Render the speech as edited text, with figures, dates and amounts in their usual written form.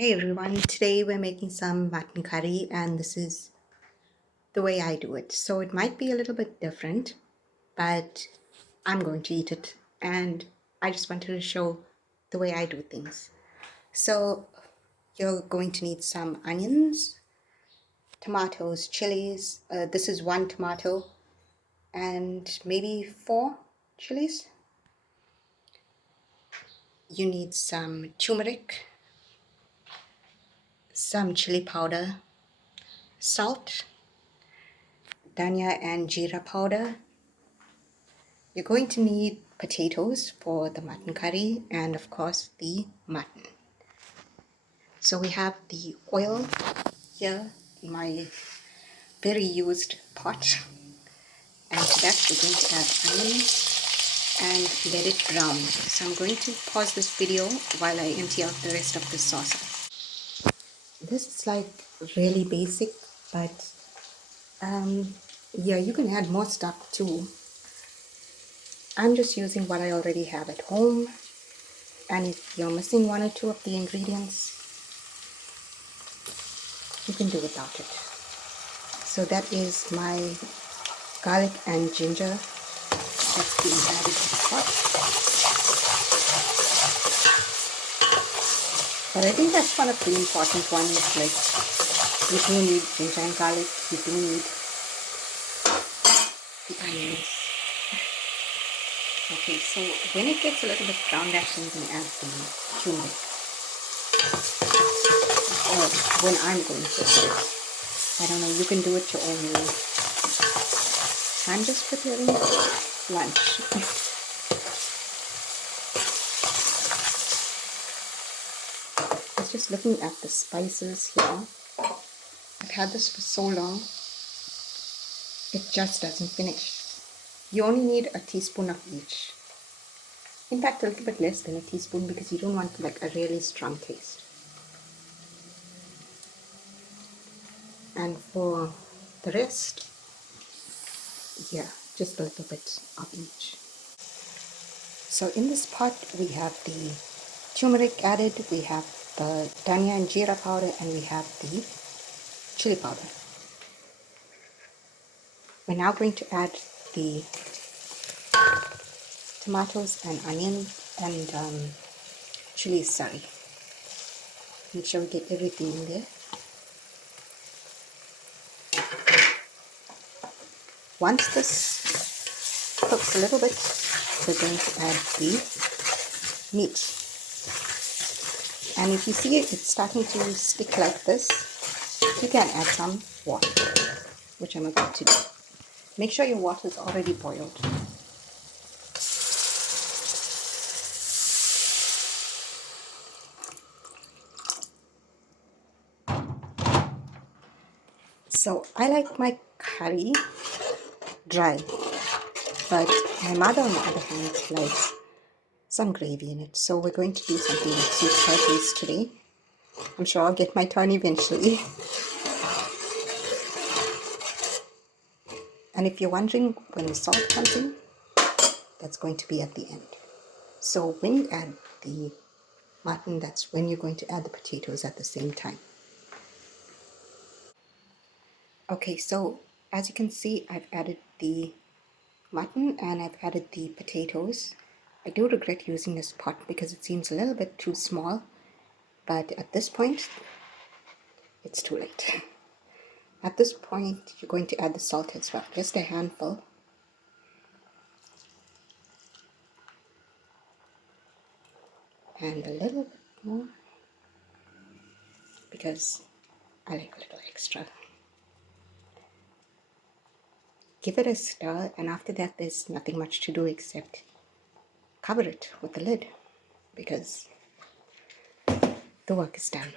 Hey everyone, today we're making some mutton curry and this is the way I do it. So it might be a little bit different, but I'm going to eat it and I just wanted to show the way I do things. So you're going to need some onions, tomatoes, chilies. This is 1 tomato and maybe 4 chilies. You need some turmeric, some chili powder, salt, dhania and jeera powder. You're going to need potatoes for the mutton curry and of course the mutton. So we have the oil here in my very used pot, and to that we're going to add onions and let it brown. So I'm going to pause this video while I empty out the rest of the sauce. This is like really basic, but yeah, you can add more stuff too. I'm just using what I already have at home, and if you're missing 1 or 2 of the ingredients, you can do without it. So that is my garlic and ginger that's being added to the pot. But I think that's one of the important ones, like you do need ginger and garlic, you do need the onions. Okay, so when it gets a little bit brown, that's when you can add the turmeric. Or when I'm going to do it. I don't know, you can do it your own way. I'm just preparing lunch. I was just looking at the spices here. I've had this for so long, it just doesn't finish. You only need a teaspoon of each. In fact, a little bit less than a teaspoon because you don't want like a really strong taste. And for the rest, yeah, just a little bit of each. So in this pot we have the turmeric added, we have the dhania and jeera powder, and we have the chili powder. We're now going to add the tomatoes and onion and chili. Make sure we get everything in there. Once this cooks a little bit, we're going to add the meat. And if you see it's starting to stick like this, you can add some water, which I'm about to do. Make sure your water is already boiled. So I like my curry dry, but my mother on the other hand likes some gravy in it. So we're going to do something that suits her taste today. I'm sure I'll get my turn eventually. And if you're wondering when the salt comes in, that's going to be at the end. So when you add the mutton, that's when you're going to add the potatoes at the same time. Okay, so as you can see, I've added the mutton and I've added the potatoes. I do regret using this pot because it seems a little bit too small, but at this point, it's too late. At this point, you're going to add the salt as well, just a handful. And a little bit more, because I like a little extra. Give it a stir, and after that there's nothing much to do except cover it with the lid, because the work is done.